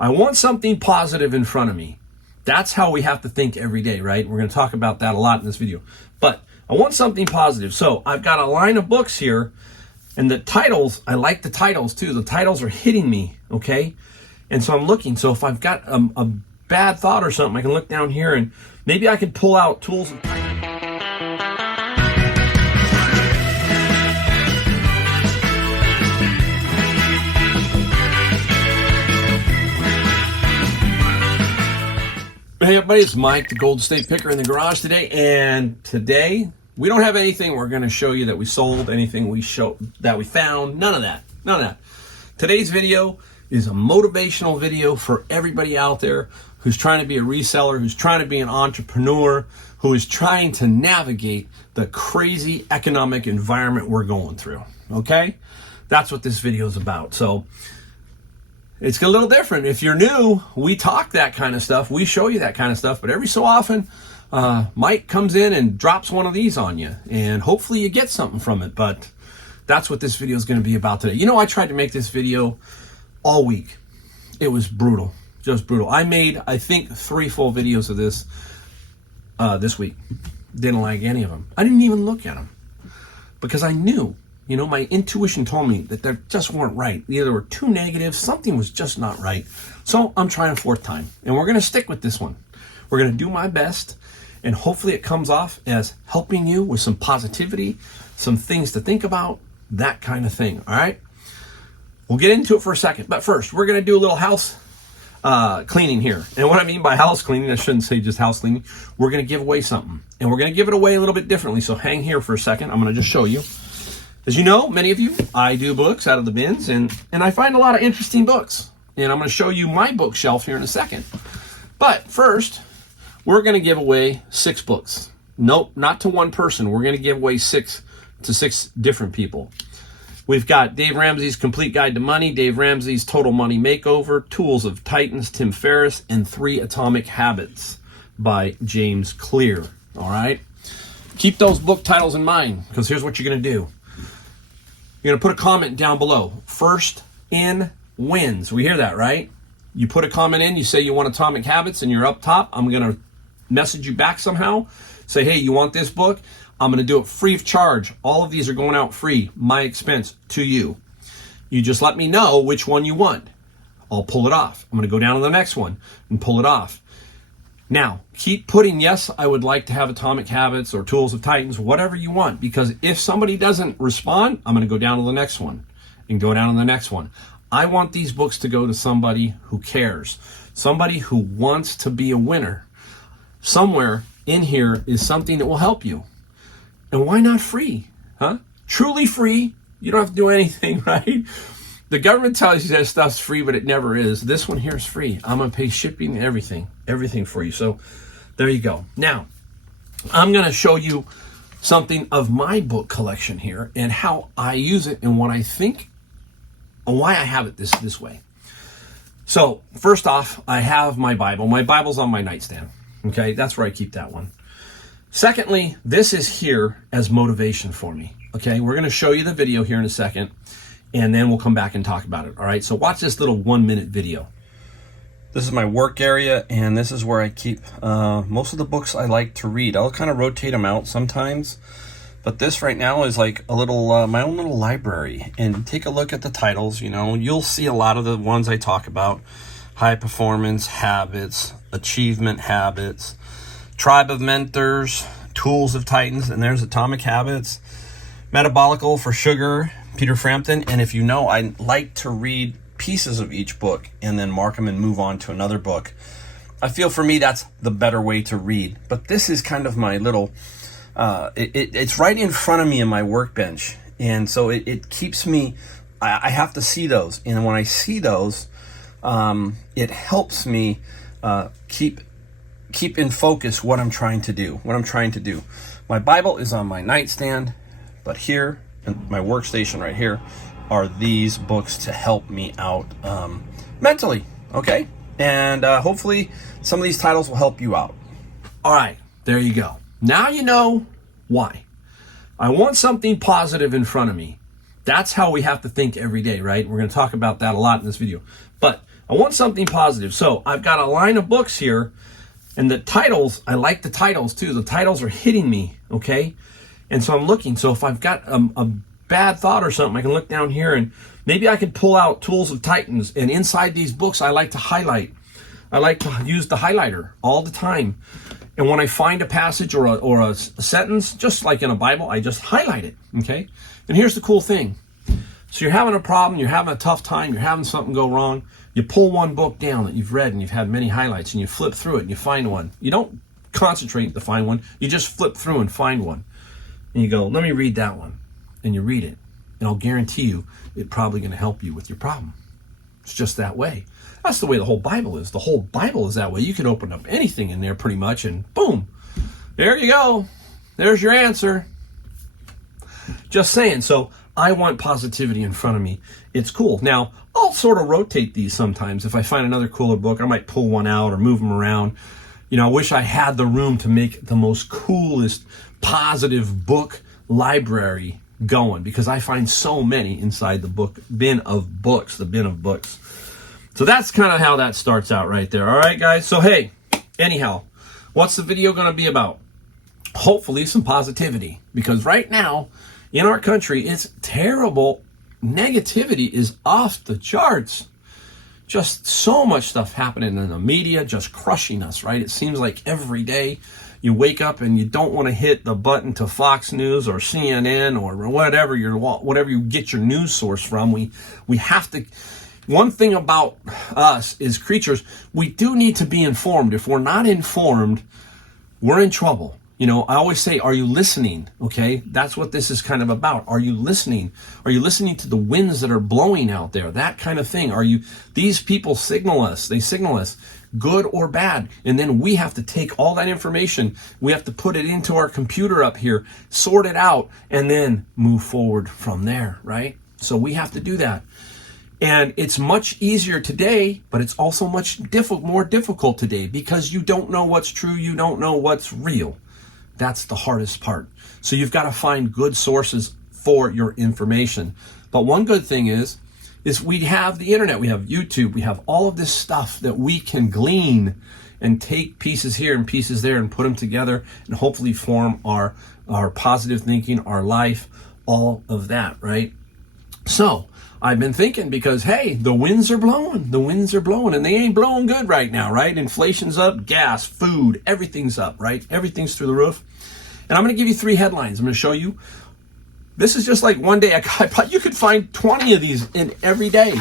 I want something positive in front of me. That's how we have to think every day, right? We're going to talk about that a lot in this video. But I want something positive. So I've got a line of books here, and the titles, I like the titles too. The titles are hitting me, okay? And so I'm looking. So if I've got a bad thought or something, I can look down here and maybe I can pull out tools. Hey everybody, it's Mike, the Golden State Picker in the garage today, and today we don't have anything we're going to show you that we sold, anything we found, none of that. Today's video is a motivational video for everybody out there who's trying to be a reseller, who's trying to be an entrepreneur, who is trying to navigate the crazy economic environment we're going through, okay? That's what this video is about. So it's a little different. If you're new, we talk that kind of stuff. We show you that kind of stuff. But every so often, Mike comes in and drops one of these on you. And hopefully you get something from it. But that's what this video is going to be about today. You know, I tried to make this video all week. It was brutal. Just brutal. I made, I think, 3 full videos of this week. Didn't like any of them. I didn't even look at them. Because I knew. You know, my intuition told me that they just weren't right. Either they were too negative, something was just not right. So I'm trying a 4th time, and we're going to stick with this one. We're going to do my best, and hopefully it comes off as helping you with some positivity, some things to think about, that kind of thing, all right? We'll get into it for a second, but first, we're going to do a little house cleaning here. And what I mean by house cleaning, I shouldn't say just house cleaning. We're going to give away something, and we're going to give it away a little bit differently, so hang here for a second. I'm going to just show you. As you know, many of you, I do books out of the bins, and I find a lot of interesting books. And I'm going to show you my bookshelf here in a second. But first, we're going to give away 6 books. Nope, not to one person. We're going to give away 6 to 6 different people. We've got Dave Ramsey's Complete Guide to Money, Dave Ramsey's Total Money Makeover, Tools of Titans, Tim Ferriss, and 3 Atomic Habits by James Clear. All right? Keep those book titles in mind, because here's what you're going to do. You're going to put a comment down below. First in wins. We hear that, right? You put a comment in, you say you want Atomic Habits, and you're up top. I'm going to message you back somehow. Say, hey, you want this book? I'm going to do it free of charge. All of these are going out free, my expense, to you. You just let me know which one you want. I'll pull it off. I'm going to go down to the next one and pull it off. Now, keep putting, yes, I would like to have Atomic Habits or Tools of Titans, whatever you want, because if somebody doesn't respond, I'm going to go down to the next one and go down to the next one. I want these books to go to somebody who cares, somebody who wants to be a winner. Somewhere in here is something that will help you. And why not free? Huh? Truly free. You don't have to do anything, right? The government tells you that stuff's free, but it never is. This one here is free. I'm going to pay shipping and everything for you. So there you go. Now, I'm going to show you something of my book collection here and how I use it and what I think and why I have it this way. So first off, I have my Bible. My Bible's on my nightstand. Okay, that's where I keep that one. Secondly, this is here as motivation for me. Okay, we're going to show you the video here in a second, and then we'll come back and talk about it. All right, so watch this little 1-minute video. This is my work area, and this is where I keep most of the books I like to read. I'll kind of rotate them out sometimes, but this right now is like a little, my own little library. And take a look at the titles. You know, you'll see a lot of the ones I talk about: High Performance Habits, Achievement Habits, Tribe of Mentors, Tools of Titans, and there's Atomic Habits, Metabolical for Sugar, Peter Frampton. And if you know, I like to read pieces of each book and then mark them and move on to another book. I feel for me that's the better way to read. But this is kind of my little, it's right in front of me in my workbench. And so it keeps me, I have to see those. And when I see those, it helps me keep in focus what I'm trying to do. My Bible is on my nightstand, but here in my workstation right here are these books to help me out mentally, okay? And hopefully some of these titles will help you out. All right, there you go. Now you know why. I want something positive in front of me. That's how we have to think every day, right? We're going to talk about that a lot in this video. But I want something positive. So I've got a line of books here, and the titles, I like the titles too. The titles are hitting me, okay? And so I'm looking. So if I've got a bad thought or something, I can look down here and maybe I can pull out Tools of Titans. And inside these books, I like to highlight. I like to use the highlighter all the time. And when I find a passage or a sentence, just like in a Bible, I just highlight it, okay? And here's the cool thing. So you're having a problem, you're having a tough time, you're having something go wrong. You pull one book down that you've read and you've had many highlights, and you flip through it and you find one. You don't concentrate to find one. You just flip through and find one. And you go, let me read that one. And you read it. And I'll guarantee you it's probably going to help you with your problem. It's just that way. That's the way the whole Bible is. The whole Bible is that way. You can open up anything in there pretty much and boom, there you go. There's your answer. Just saying. So I want positivity in front of me. It's cool. Now, I'll sort of rotate these sometimes. If I find another cooler book, I might pull one out or move them around. You know, I wish I had the room to make the most coolest positive book library going, because I find so many inside the bin of books. So that's kind of how that starts out right there. All right, guys. So, hey, anyhow, what's the video going to be about? Hopefully some positivity, because right now in our country, it's terrible. Negativity is off the charts. Just so much stuff happening in the media, just crushing us, right? It seems like every day you wake up and you don't want to hit the button to Fox News or CNN or whatever you get your news source from. We have to. One thing about us as creatures, we do need to be informed. If we're not informed, we're in trouble. You know, I always say, are you listening? Okay, that's what this is kind of about. Are you listening? Are you listening to the winds that are blowing out there? That kind of thing. These people signal us. They signal us, good or bad. And then we have to take all that information. We have to put it into our computer up here, sort it out, and then move forward from there, right? So we have to do that. And it's much easier today, but it's also much more difficult today, because you don't know what's true. You don't know what's real. That's the hardest part. So you've got to find good sources for your information. But one good thing is we have the internet, we have YouTube, we have all of this stuff that we can glean and take pieces here and pieces there and put them together and hopefully form our positive thinking, our life, all of that, right? So I've been thinking, because, hey, the winds are blowing, and they ain't blowing good right now, right? Inflation's up, gas, food, everything's up, right? Everything's through the roof. And I'm going to give you 3 headlines. I'm going to show you. This is just like one day. You could find 20 of these in every day,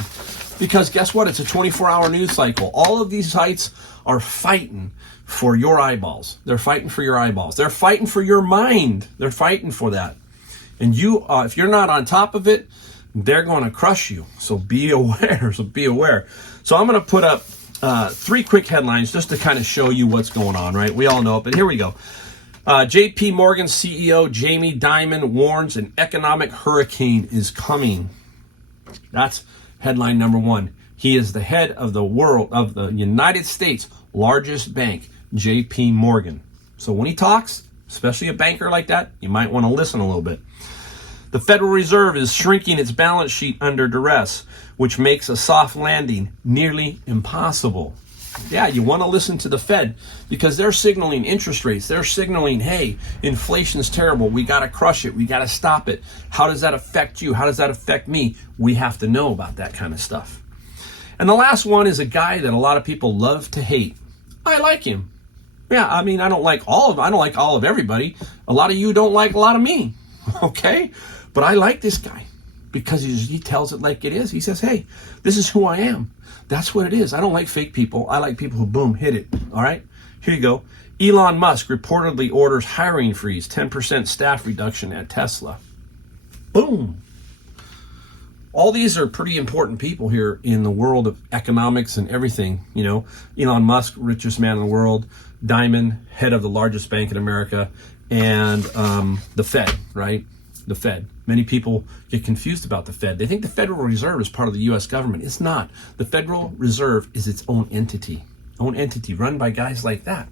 because guess what? It's a 24-hour news cycle. All of these sites are fighting for your eyeballs. They're fighting for your eyeballs. They're fighting for your mind. They're fighting for that. And you, if you're not on top of it, they're going to crush you. So be aware. So I'm going to put up 3 quick headlines just to kind of show you what's going on, right? We all know it, but here we go. JP Morgan CEO Jamie Dimon warns an economic hurricane is coming. That's headline number 1. He is the head of the United States largest bank, JP Morgan. So when he talks, especially a banker like that, you might want to listen a little bit. The Federal Reserve is shrinking its balance sheet under duress, which makes a soft landing nearly impossible. Yeah, you want to listen to the Fed, because they're signaling interest rates. They're signaling, hey, inflation's terrible. We got to crush it. We got to stop it. How does that affect you? How does that affect me? We have to know about that kind of stuff. And the last one is a guy that a lot of people love to hate. I like him. Yeah, I mean, I don't like all of everybody. A lot of you don't like a lot of me. Okay? But I like this guy, because he tells it like it is. He says, hey, this is who I am. That's what it is. I don't like fake people. I like people who, boom, hit it. All right? Here you go. Elon Musk reportedly orders hiring freeze, 10% staff reduction at Tesla. Boom. All these are pretty important people here in the world of economics and everything. You know, Elon Musk, richest man in the world. Dimon, head of the largest bank in America. And the Fed, right? The Fed. Many people get confused about the Fed. They think the Federal Reserve is part of the U.S. government. It's not. The Federal Reserve is its own entity run by guys like that.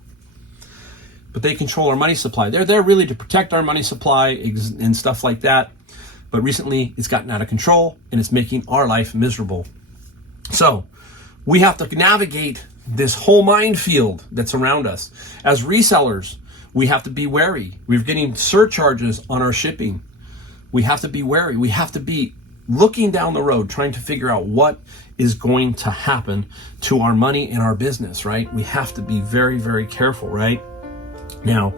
But they control our money supply. They're there really to protect our money supply and stuff like that. But recently, it's gotten out of control, and it's making our life miserable. So, We have to navigate this whole minefield that's around us. As resellers, we have to be wary. We're getting surcharges on our shipping. We have to be wary. We have to be looking down the road, trying to figure out what is going to happen to our money and our business, right? We have to be very, very careful, right? Now,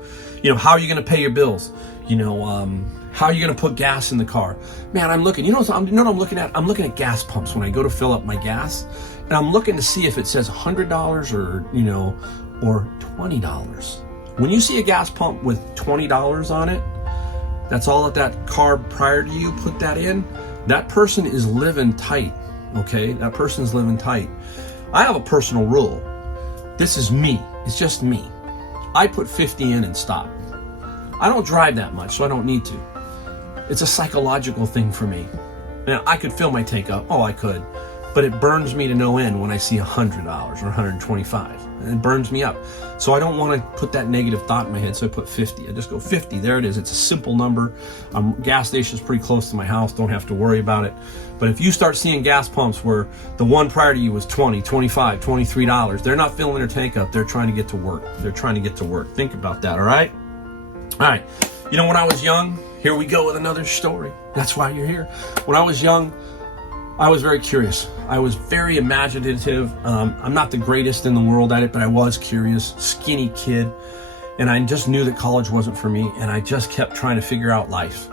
how are you going to pay your bills? How are you going to put gas in the car? Man, I'm looking, what I'm looking at? I'm looking at gas pumps when I go to fill up my gas, and I'm looking to see if it says $100 or $20. When you see a gas pump with $20 on it, that's all that car prior to you put that in, that person is living tight, okay? That person's living tight. I have a personal rule. This is me. It's just me. I put 50 in and stop. I don't drive that much, so I don't need to. It's a psychological thing for me. Now, I could fill my tank up. Oh, I could. But it burns me to no end when I see $100 or $125. And it burns me up. So I don't want to put that negative thought in my head, so I put 50. I just go 50. There it is. It's a simple number. Gas station's pretty close to my house. Don't have to worry about it. But if you start seeing gas pumps where the one prior to you was $20, $25, $23, they're not filling their tank up. They're trying to get to work. They're trying to get to work. Think about that, all right? All right. When I was young, here we go with another story. That's why you're here. When I was young, I was very curious. I was very imaginative. I'm not the greatest in the world at it, but I was curious, skinny kid. And I just knew that college wasn't for me. And I just kept trying to figure out life.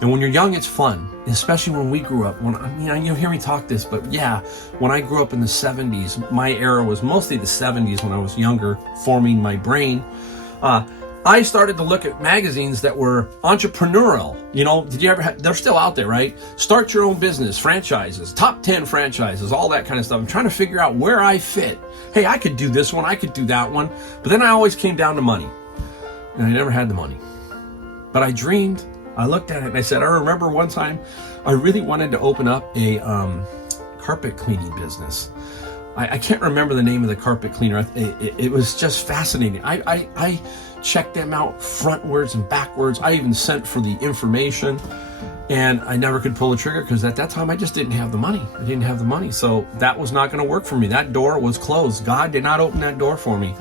And when you're young, it's fun, especially when we grew up. You hear me talk this, but yeah, when I grew up in the 70s, my era was mostly the 70s when I was younger, forming my brain. I started to look at magazines that were entrepreneurial. Did you ever they're still out there, right? Start your own business, franchises, top 10 franchises, all that kind of stuff. I'm trying to figure out where I fit. Hey, I could do this one, I could do that one. But then I always came down to money. And I never had the money. But I dreamed. I looked at it and I said, I remember one time I really wanted to open up a carpet cleaning business. I can't remember the name of the carpet cleaner. It was just fascinating. I checked them out frontwards and backwards. I even sent for the information, and I never could pull the trigger because at that time I just didn't have the money. I didn't have the money, so that was not going to work for me. That door was closed. God did not open that door for me.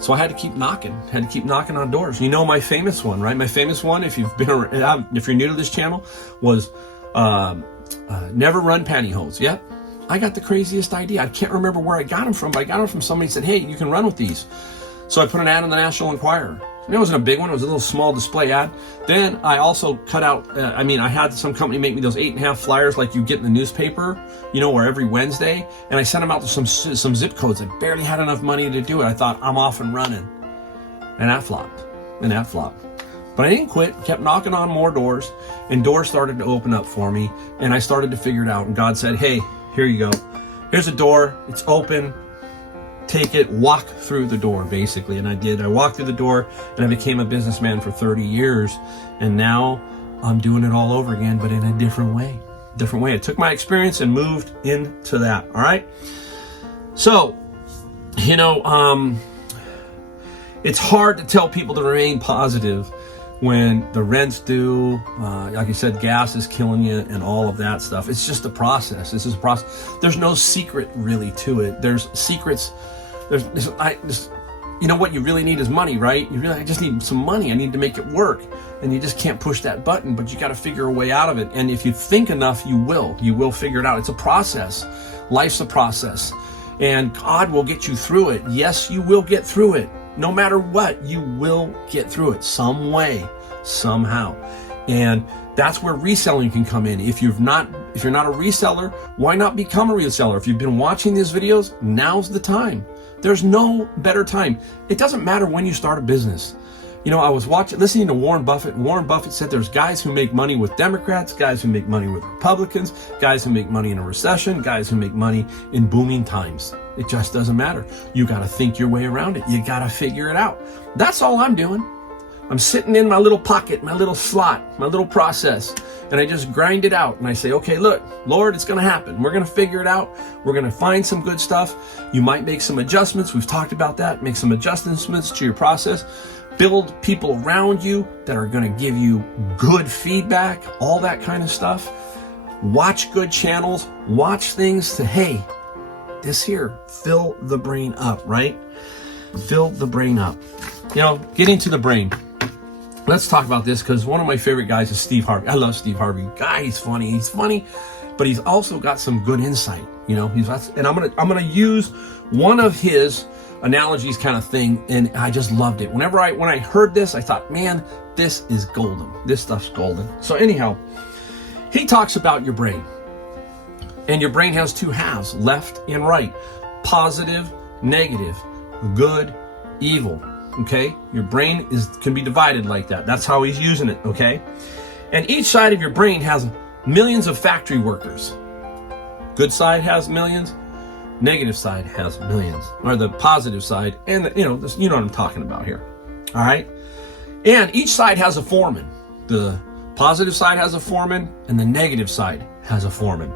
So I had to keep knocking. On doors. My famous one, right? My famous one, if you're new to this channel, was never run pantyhose. Yep. I got the craziest idea. I can't remember where I got them from, but I got them from somebody who said, hey, you can run with these. So I put an ad in the National Enquirer. It wasn't a big one. It was a little small display ad. Then I also cut out, I had some company make me those 8.5 flyers like you get in the newspaper, where every Wednesday. And I sent them out to some zip codes. I barely had enough money to do it. I thought, I'm off and running. And that flopped. But I didn't quit, kept knocking on more doors, and doors started to open up for me. And I started to figure it out. And God said, hey, here you go. Here's a door. It's open. Take it, walk through the door, basically. And I did. I walked through the door, and I became a businessman for 30 years. And now I'm doing it all over again, but in a different way. I took my experience and moved into that. All right. So, it's hard to tell people to remain positive when the rent's due, like I said, gas is killing you and all of that stuff. It's just a process. This is a process. There's no secret really to it. There's secrets. What you really need is money, right? I just need some money. I need to make it work. And you just can't push that button, but you got to figure a way out of it. And if you think enough, you will figure it out. It's a process. Life's a process. And God will get you through it. Yes, you will get through it. No matter what, you will get through it some way, somehow. And that's where reselling can come in. If you're not a reseller, why not become a reseller? If you've been watching these videos, now's the time. There's no better time. It doesn't matter when you start a business. I was listening to Warren Buffett. Warren Buffett said there's guys who make money with Democrats, guys who make money with Republicans, guys who make money in a recession, guys who make money in booming times. It just doesn't matter. You got to think your way around it. You got to figure it out. That's all I'm doing. I'm sitting in my little pocket, my little slot, my little process, and I just grind it out. And I say, okay, look, Lord, it's going to happen. We're going to figure it out. We're going to find some good stuff. You might make some adjustments. We've talked about that. Make some adjustments to your process. Build people around you that are going to give you good feedback, all that kind of stuff. Watch good channels. Watch things to, hey, this here, fill the brain up, right? Fill the brain up. You know, getting to the brain. Let's talk about this because one of my favorite guys is Steve Harvey. I love Steve Harvey. Guy, he's funny, but he's also got some good insight. You know, and I'm gonna use one of his analogies kind of thing, and I just loved it. When I heard this, I thought, man, this is golden. This stuff's golden. So anyhow, he talks about your brain. And your brain has two halves, left and right. Positive, negative, good, evil. Okay? Your brain can be divided like that. That's how he's using it, okay? And each side of your brain has millions of factory workers. Good side has millions, negative side has millions. Or the positive side, and you know what I'm talking about here. All right? And each side has a foreman. The positive side has a foreman, and the negative side has a foreman.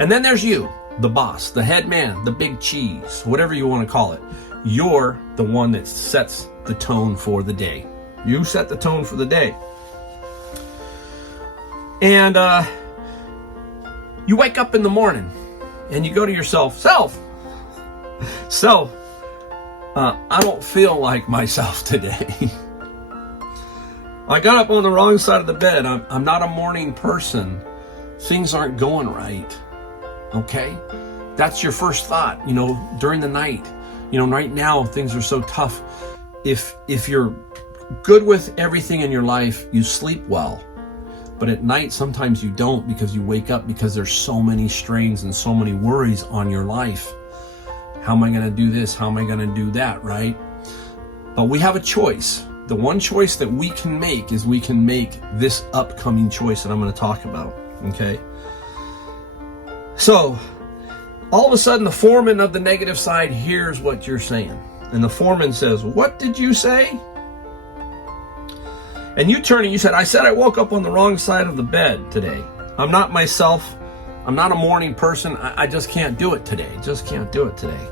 And then there's you, the boss, the head man, the big cheese, whatever you want to call it. You're the one that sets the tone for the day. You set the tone for the day. And you wake up in the morning and you go to yourself, I don't feel like myself today. I got up on the wrong side of the bed. I'm not a morning person. Things aren't going right. Okay? That's your first thought, you know, during the night. You know, right now things are so tough. If you're good with everything in your life, you sleep well. But at night, sometimes you don't because you wake up because there's so many strains and so many worries on your life. How am I going to do this? How am I going to do that, right? But we have a choice. The one choice that we can make is we can make this upcoming choice that I'm going to talk about, okay? So, all of a sudden, the foreman of the negative side hears what you're saying. And the foreman says, "What did you say?" And you turn and you said, "I said I woke up on the wrong side of the bed today. I'm not myself. I'm not a morning person. I just can't do it today. Just can't do it today."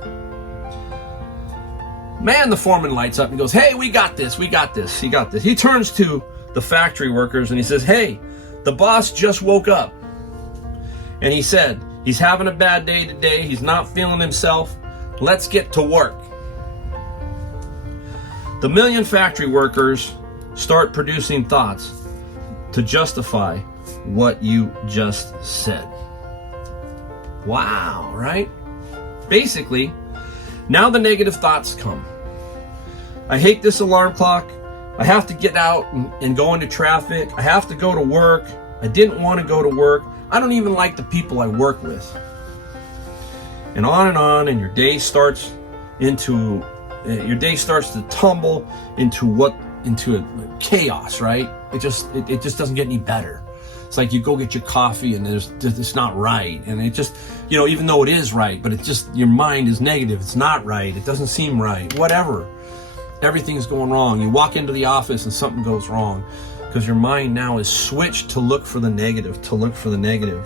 Man, the foreman lights up and goes, "Hey, we got this. We got this. You got this." He turns to the factory workers and he says, "Hey, the boss just woke up. And he said, he's having a bad day today. He's not feeling himself. Let's get to work." The million factory workers start producing thoughts to justify what you just said. Wow, right? Basically, now the negative thoughts come. I hate this alarm clock. I have to get out and go into traffic. I have to go to work. I didn't want to go to work. I don't even like the people I work with. And your day starts to tumble into chaos, right? It just doesn't get any better. It's like you go get your coffee and it's not right. And it just, even though it is right, but it's just, your mind is negative. It's not right. It doesn't seem right. Whatever. Everything's going wrong. You walk into the office and something goes wrong because your mind now is switched to look for the negative,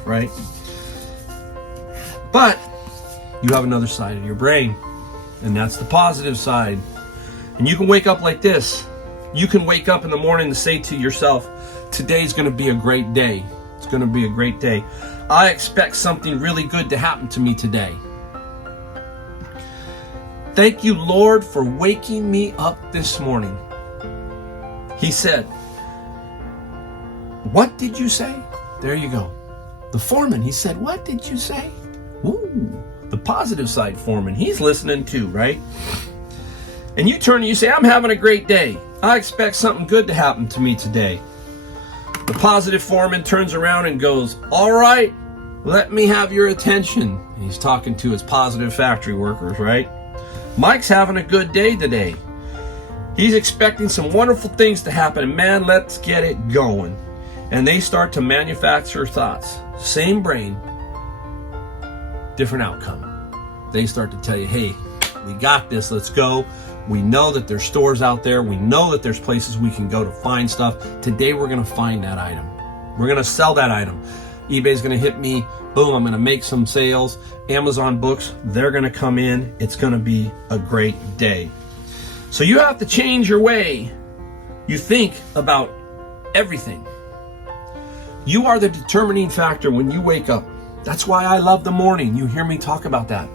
right? But you have another side of your brain, and that's the positive side. And you can wake up like this. You can wake up in the morning and say to yourself, today's going to be a great day. It's going to be a great day. I expect something really good to happen to me today. Thank you, Lord, for waking me up this morning. He said, what did you say? There you go. The foreman, he said, what did you say? Ooh, the positive side foreman, he's listening too, right? And you turn and you say, I'm having a great day. I expect something good to happen to me today. The positive foreman turns around and goes, all right, let me have your attention. And he's talking to his positive factory workers, right? Mike's having a good day today. He's expecting some wonderful things to happen. And man, let's get it going. And they start to manufacture thoughts. Same brain, different outcome. They start to tell you, hey, we got this, let's go. We know that there's stores out there. We know that there's places we can go to find stuff. Today we're going to find that item. We're going to sell that item. eBay's going to hit me. Boom, I'm going to make some sales. Amazon books, they're going to come in. It's going to be a great day. So you have to change your way you think about everything. You are the determining factor when you wake up. That's why I love the morning. You hear me talk about that.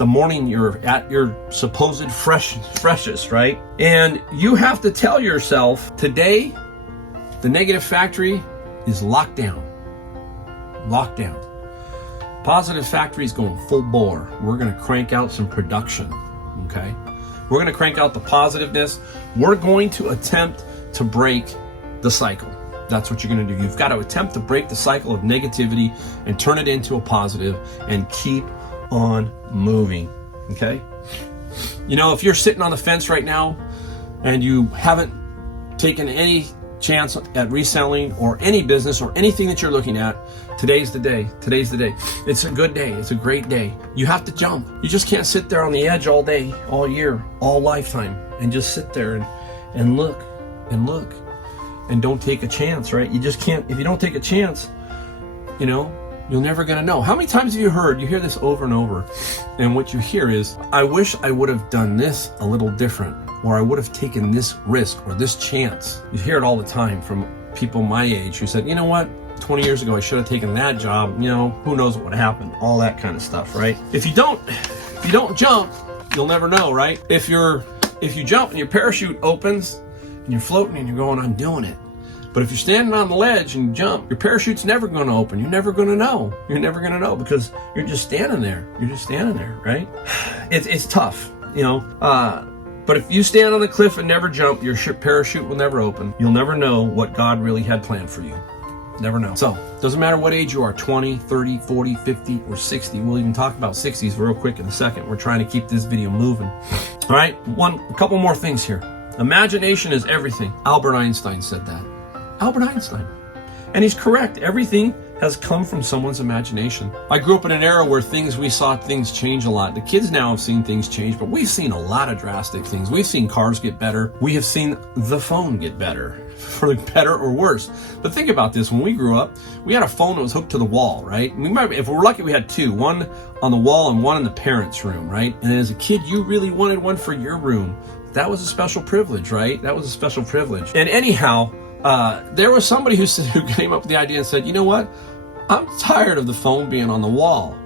the morning you're at your supposed freshest, right? And you have to tell yourself, today, the negative factory is locked down. Locked down. Positive factory is going full bore. We're going to crank out some production, okay? We're going to crank out the positiveness. We're going to attempt to break the cycle. That's what you're going to do. You've got to attempt to break the cycle of negativity and turn it into a positive and keep on moving, okay? You know, if you're sitting on the fence right now and you haven't taken any chance at reselling or any business or anything that you're looking at, today's the day. Today's the day. It's a good day. It's a great day. You have to jump. You just can't sit there on the edge all day, all year, all lifetime, and just sit there and look and look and don't take a chance, right? You just can't. If you don't take a chance, you know, you're never going to know. How many times have you hear this over and over, and what you hear is, I wish I would have done this a little different, or I would have taken this risk or this chance. You hear it all the time from people my age who said, you know what, 20 years ago I should have taken that job, you know, who knows what would happen, all that kind of stuff, right? If you don't jump, you'll never know, right? If you jump and your parachute opens and you're floating and you're going, I'm doing it. But if you're standing on the ledge and you jump, your parachute's never going to open. You're never going to know. You're never going to know because you're just standing there. You're just standing there, right? It's tough, you know. But if you stand on the cliff and never jump, your parachute will never open. You'll never know what God really had planned for you. Never know. So, doesn't matter what age you are, 20, 30, 40, 50, or 60. We'll even talk about 60s real quick in a second. We're trying to keep this video moving. All right, a couple more things here. Imagination is everything. Albert Einstein said that. Albert Einstein. And he's correct. Everything has come from someone's imagination. I grew up in an era where we saw things change a lot. The kids now have seen things change, but we've seen a lot of drastic things. We've seen cars get better. We have seen the phone get better, for better or worse. But think about this. When we grew up, we had a phone that was hooked to the wall, right? If we're lucky, we had two, one on the wall and one in the parents' room, right? And as a kid, you really wanted one for your room. That was a special privilege, right? That was a special privilege. And anyhow, there was somebody who came up with the idea and said, you know what? I'm tired of the phone being on the wall.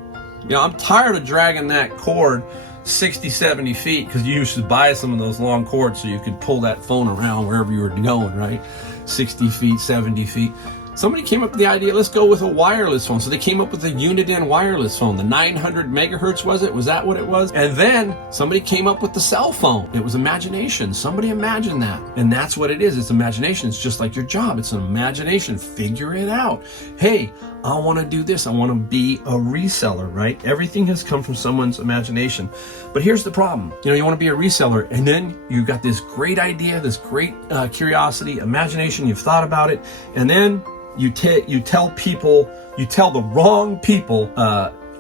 You know, I'm tired of dragging that cord 60, 70 feet, because you used to buy some of those long cords so you could pull that phone around wherever you were going, right? 60 feet, 70 feet. Somebody came up with the idea, let's go with a wireless phone. So they came up with a Uniden wireless phone. The 900 megahertz, was it? Was that what it was? And then somebody came up with the cell phone. It was imagination. Somebody imagined that. And that's what it is. It's imagination. It's just like your job. It's an imagination. Figure it out. Hey, I want to do this. I want to be a reseller, right? Everything has come from someone's imagination. But here's the problem. You know, you want to be a reseller, and then you've got this great idea, this great curiosity, imagination. You've thought about it, and then you tell the wrong people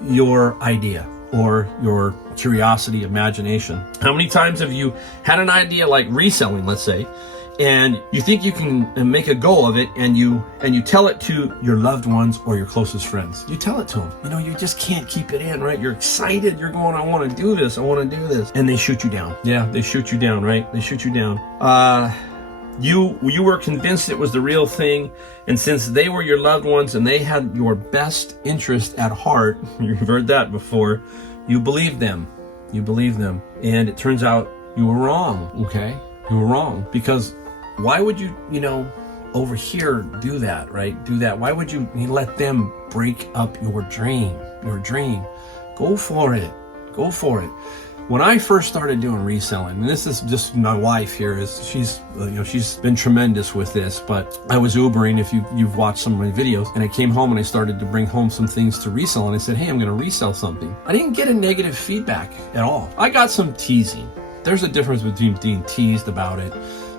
your idea or your curiosity, imagination. How many times have you had an idea like reselling, let's say, and you think you can make a go of it, and you tell it to your loved ones or your closest friends? You tell it to them. You know, you just can't keep it in, right? You're excited. You're going, I want to do this. I want to do this. And they shoot you down. Yeah, they shoot you down, right? They shoot you down. You were convinced it was the real thing, and since they were your loved ones and they had your best interest at heart, you've heard that before, you believed them. You believed them. And it turns out you were wrong, okay? You were wrong. Because why would you over here do that, right? Do that. Why would you let them break up your dream? Your dream. Go for it. Go for it. When I first started doing reselling, and this is just my wife here, she's been tremendous with this, but I was Ubering, if you've watched some of my videos, and I came home and I started to bring home some things to resell, and I said, hey, I'm going to resell something. I didn't get a negative feedback at all. I got some teasing. There's a difference between being teased about it,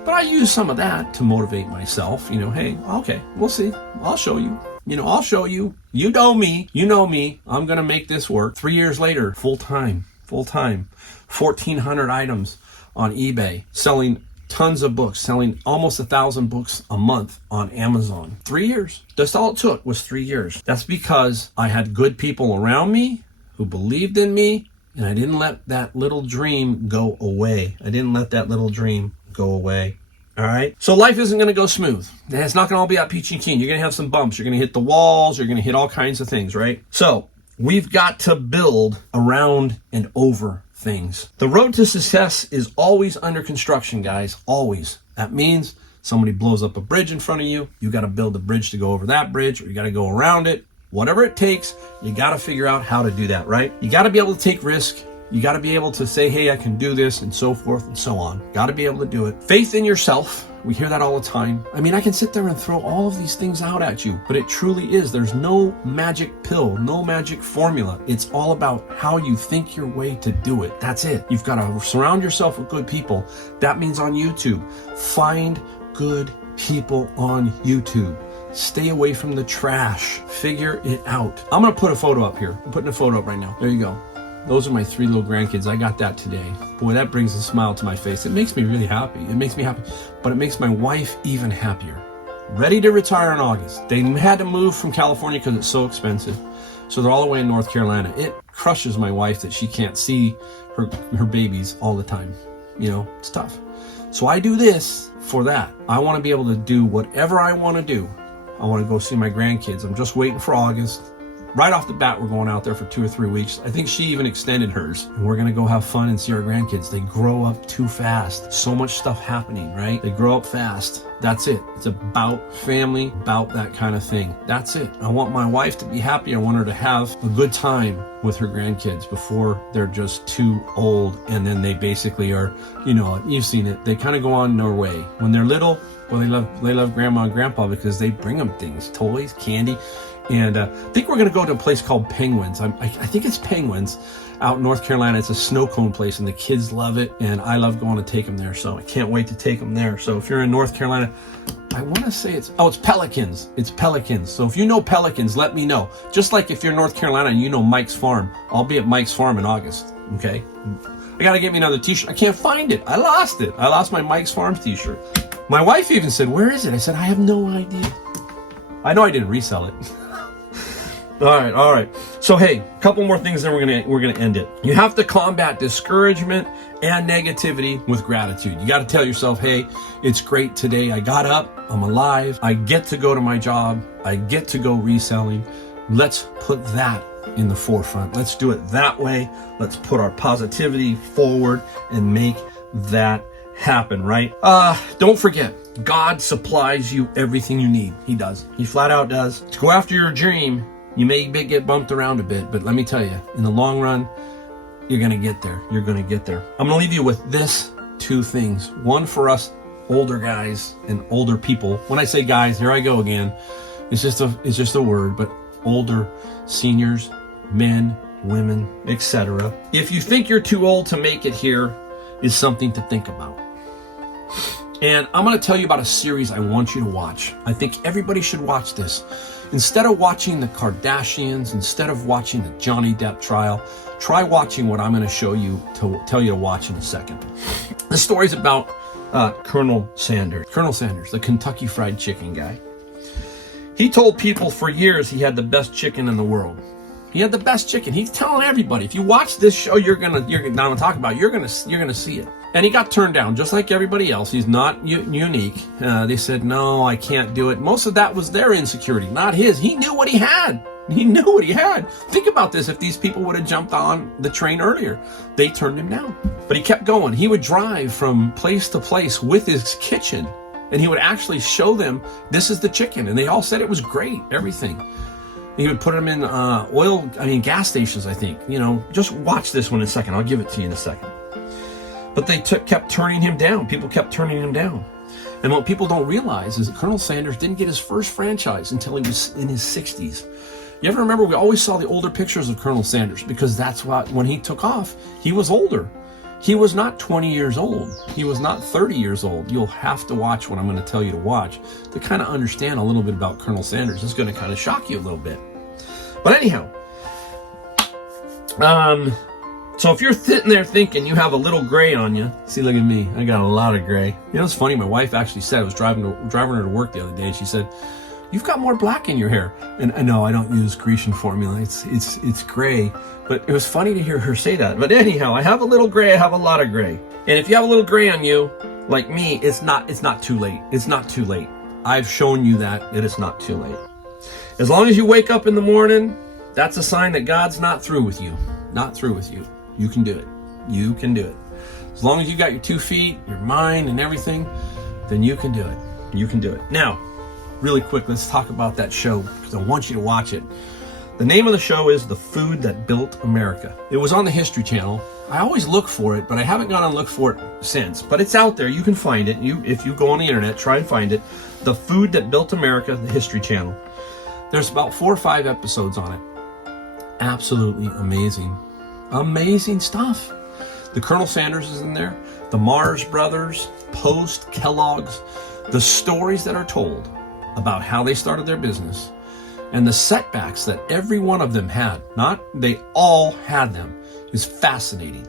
but I used some of that to motivate myself. Hey, okay, we'll see. I'll show you. I'll show you. You know me. I'm going to make this work. 3 years later, full time, 1,400 items on eBay, selling tons of books, selling almost 1,000 books a month on Amazon. 3 years. That's all it took, was 3 years. That's because I had good people around me who believed in me, and I didn't let that little dream go away. All right. So life isn't going to go smooth. It's not going to all be out peachy keen. You're going to have some bumps. You're going to hit the walls. You're going to hit all kinds of things, right? So We've got to build around and over things. The road to success is always under construction, guys. Always. That means somebody blows up a bridge in front of you. You got to build a bridge to go over that bridge, or you got to go around it. Whatever it takes, you got to figure out how to do that, right? You got to be able to take risk. You got to be able to say, hey, I can do this, and so forth and so on. Got to be able to do it. Faith in yourself. We hear that all the time. I mean, I can sit there and throw all of these things out at you, but it truly is. There's no magic pill, no magic formula. It's all about how you think your way to do it. That's it. You've got to surround yourself with good people. That means on YouTube. Find good people on YouTube. Stay away from the trash. Figure it out. I'm going to put a photo up here. I'm putting a photo up right now. There you go. Those are my 3 little grandkids. I got that today. Boy, that brings a smile to my face. It makes me really happy. It makes me happy, but it makes my wife even happier. Ready to retire in August. They had to move from California because it's so expensive. So they're all the way in North Carolina. It crushes my wife that she can't see her babies all the time. You know, it's tough. So I do this for that. I want to be able to do whatever I want to do. I want to go see my grandkids. I'm just waiting for August. Right off the bat, we're going out there for 2 or 3 weeks. I think she even extended hers. And we're going to go have fun and see our grandkids. They grow up too fast. So much stuff happening, right? They grow up fast. That's it. It's about family, about that kind of thing. That's it. I want my wife to be happy. I want her to have a good time with her grandkids before they're just too old. And then they basically are, you know, you've seen it. They kind of go on their way. When they're little, well, they love grandma and grandpa because they bring them things, toys, candy. And I think we're going to go to a place called Penguins. I think it's Penguins out in North Carolina. It's a snow cone place, and the kids love it, and I love going to take them there. So I can't wait to take them there. So if you're in North Carolina, I want to say it's Pelicans. It's Pelicans. So if you know Pelicans, let me know. Just like if you're in North Carolina and you know Mike's Farm, I'll be at Mike's Farm in August. Okay? I got to get me another t-shirt. I can't find it. I lost it. I lost my Mike's Farm t-shirt. My wife even said, "Where is it?" I said, "I have no idea." I know I didn't resell it. All right. So hey, a couple more things, then we're gonna end it. You have to combat discouragement and negativity with gratitude. You got to tell yourself, hey, it's great today. I got up. I'm alive. I get to go to my job. I get to go reselling. Let's put that in the forefront. Let's do it that way. Let's put our positivity forward and make that happen, right? Don't forget, God supplies you everything you need. He does. He flat out does. To go after your dream, you may get bumped around a bit, but let me tell you, in the long run, you're going to get there. You're going to get there. I'm going to leave you with this 2 things. One for us older guys and older people. When I say guys, here I go again. It's just a word, but older, seniors, men, women, etc. If you think you're too old to make it here, is something to think about. And I'm going to tell you about a series I want you to watch. I think everybody should watch this. Instead of watching the Kardashians, instead of watching the Johnny Depp trial, try watching what I'm going to show you, to tell you to watch in a second. The story's about Colonel Sanders. Colonel Sanders, the Kentucky Fried Chicken guy. He told people for years he had the best chicken in the world. He had the best chicken. He's telling everybody. If you watch this show, you're gonna talk about. You're gonna see it. And he got turned down, just like everybody else. He's not unique. They said, no, I can't do it. Most of that was their insecurity, not his. He knew what he had. He knew what he had. Think about this. If these people would have jumped on the train earlier, they turned him down. But he kept going. He would drive from place to place with his kitchen, and he would actually show them, this is the chicken. And they all said it was great, everything. He would put them in gas stations, I think. You know, just watch this one in a second. I'll give it to you in a second. But they kept turning him down. People kept turning him down. And what people don't realize is that Colonel Sanders didn't get his first franchise until he was in his 60s. You ever remember, we always saw the older pictures of Colonel Sanders because that's what, when he took off, he was older. He was not 20 years old. He was not 30 years old. You'll have to watch what I'm going to tell you to watch to kind of understand a little bit about Colonel Sanders. It's going to kind of shock you a little bit. But anyhow, so if you're sitting there thinking you have a little gray on you, see, look at me. I got a lot of gray. You know, it's funny. My wife actually said, I was driving her to work the other day. She said, "You've got more black in your hair." And I know I don't use Grecian formula. It's gray. But it was funny to hear her say that. But anyhow, I have a little gray. I have a lot of gray. And if you have a little gray on you, like me, it's not too late. It's not too late. I've shown you that it's not too late. As long as you wake up in the morning That's a sign that God's not through with you. Not through with you. You can do it. You can do it. As long as you got your 2 feet, your mind, and everything, then you can do it. You can do it. Now, really quick, let's talk about that show, because I want you to watch it. The name of the show is The Food That Built America. It was on the History Channel. I always look for it, but I haven't gone and looked for it since. But it's out there. You can find it. If you go on the internet, try and find it. The Food That Built America, the History Channel. There's about 4 or 5 episodes on it. Absolutely amazing. Amazing stuff. The Colonel Sanders is in there. The Mars Brothers, Post, Kellogg's. The stories that are told about how they started their business and the setbacks that every one of them had. They all had them. Is fascinating.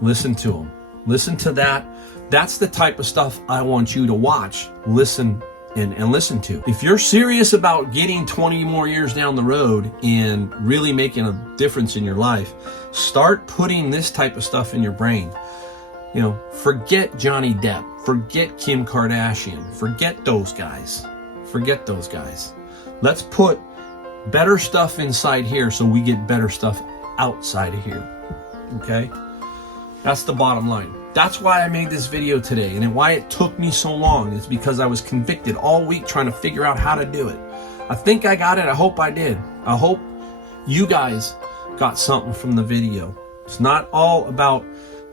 Listen to them. Listen to that. That's the type of stuff I want you to watch, listen, and listen to. If you're serious about getting 20 more years down the road and really making a difference in your life, start putting this type of stuff in your brain. You know, forget Johnny Depp. Forget Kim Kardashian. Forget those guys. Forget those guys. Let's put better stuff inside here so we get better stuff outside of here. Okay? That's the bottom line. That's why I made this video today, and why it took me so long is because I was convicted all week trying to figure out how to do it. I think I got it. I hope I did. I hope you guys got something from the video. It's not all about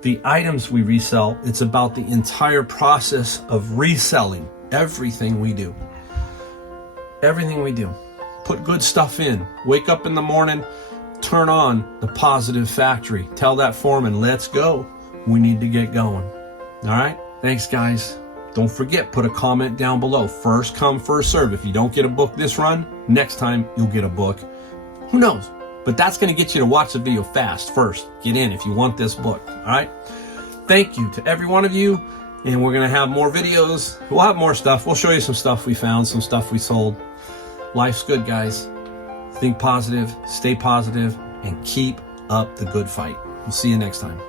the items we resell. It's about the entire process of reselling everything we do. Everything we do. Put good stuff in. Wake up in the morning, turn on the positive factory. Tell that foreman, let's go. We need to get going. All right? Thanks, guys. Don't forget, put a comment down below. First come, first serve. If you don't get a book this run, next time you'll get a book. Who knows? But that's going to get you to watch the video fast first. Get in if you want this book. All right? Thank you to every one of you. And we're going to have more videos. We'll have more stuff. We'll show you some stuff we found, some stuff we sold. Life's good, guys. Think positive, stay positive, and keep up the good fight. We'll see you next time.